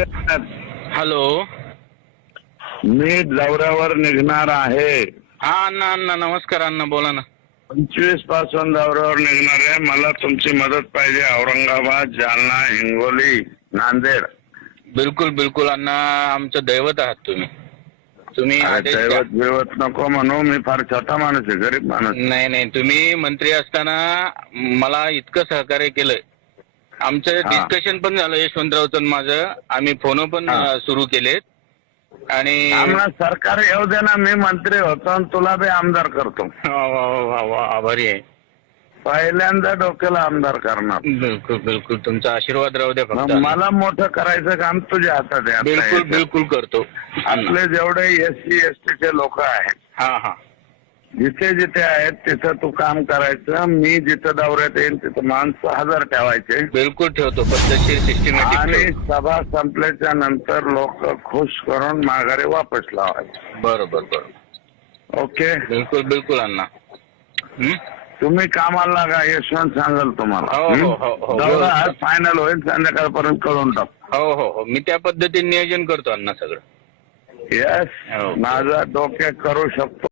Hello मी दौऱ्यावर निघणार आहे हा अण्णा अण्णा नमस्कार अण्णा बोला ना पंचवीस पासून दौऱ्यावर निघणार आहे मला तुमची मदत पाहिजे औरंगाबाद जालना हिंगोली नांदेड बिलकुल बिलकुल अण्णा आमचं दैवत आहात तुम्ही तुम्ही दैवत दैवत नको म्हणू मी फार छोटा माणूस आहे गरीब माणूस नाही नाही तुम्ही मंत्री असताना मला इतकं सहकार्य केलंय आमचं डिस्कशन पण झालं यशवंतरावच माझं आम्ही फोन पण सुरू केलेत आणि सरकार येऊ दे ना मी मंत्री होतो आणि तुला बी आमदार करतो आभारी आहे पहिल्यांदा डोक्याला आमदार करणार बिलकुल बिलकुल तुमचा आशीर्वाद राहू द्या मला मोठं करायचं काम तुझ्या हातात आहे बिलकुल बिलकुल करतो आपले जेवढे एस एससी चे लोक आहेत हा हा जिथे जिथे आहेत तिथं तू काम करायचं मी जिथं दौऱ्यात येईल तिथं माणसं हजर ठेवायचे बिलकुल ठेवतो आणि सभा संपल्याच्या नंतर लोक खुश करून माघारी वापस लावायचे बरोबर बरोबर ओके बिलकुल बिलकुल अण्णा तुम्ही कामाला लागा यशवंत सांगाल तुम्हाला हो, हो, हो, हो. हो, आज फायनल होईल संध्याकाळपर्यंत कळून टाक हो हो हो मी त्या पद्धतीने नियोजन करतो अण्णा सगळं येस हो. माझा डोक्यात करू शकतो